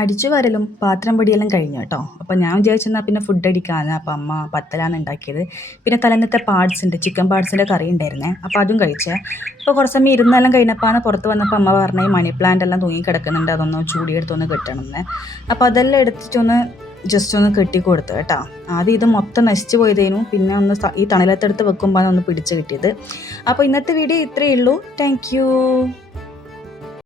അടിച്ചു വാരലും പാത്രം പൊടിയെല്ലാം കഴിഞ്ഞു കേട്ടോ. അപ്പോൾ ഞാൻ വിചാരിച്ചെന്നാൽ പിന്നെ ഫുഡ് അടിക്കാമെന്ന്. അപ്പോൾ അമ്മ പത്തലാണ് ഉണ്ടാക്കിയത്. പിന്നെ തലേന്നത്തെ പാർട്സ് ഉണ്ട്, ചിക്കൻ പാർട്സിൻ്റെ കറി ഉണ്ടായിരുന്നേ. അപ്പോൾ അതും കഴിച്ചേ. അപ്പോൾ കുറച്ച് സമയം ഇരുന്നെല്ലാം കഴിഞ്ഞപ്പോൾ പുറത്ത് വന്നപ്പോൾ അമ്മ പറഞ്ഞ ഈ മണി പ്ലാന്റ് എല്ലാം തൂങ്ങി കിടക്കുന്നുണ്ട്, അതൊന്ന് ചൂടിയെടുത്തൊന്ന് കെട്ടണമെന്ന്. അപ്പോൾ അതെല്ലാം എടുത്തിട്ടൊന്ന് ജസ്റ്റ് ഒന്ന് കെട്ടി കൊടുത്തു കേട്ടോ. ആദ്യം ഇത് മൊത്തം നശിച്ചു പോയതേനും, പിന്നെ ഒന്ന് ഈ തണലത്തെടുത്ത് വെക്കുമ്പോൾ ഒന്ന് പിടിച്ച് കിട്ടിയത്. അപ്പോൾ ഇന്നത്തെ വീഡിയോ ഇത്രയേ ഉള്ളൂ. താങ്ക്